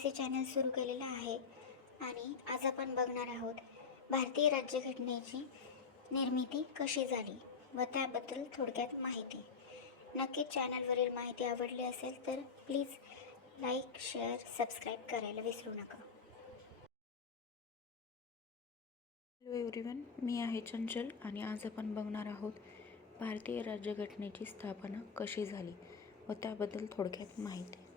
ABC channel सुरू केलेलं आहे आणि आज आपण बघणार आहोत भारतीय राज्यघटनेची निर्मिती कशी झाली व त्याबद्दल थोडक्यात माहिती. नक्कीच चॅनलवरील माहिती आवडली असेल तर प्लीज लाईक, शेअर, सबस्क्राईब करायला विसरू नका. हॅलो एव्हरीवन, मी आहे चंचल आणि आज आपण बघणार आहोत भारतीय राज्यघटनेची स्थापना कशी झाली व त्याबद्दल थोडक्यात माहिती.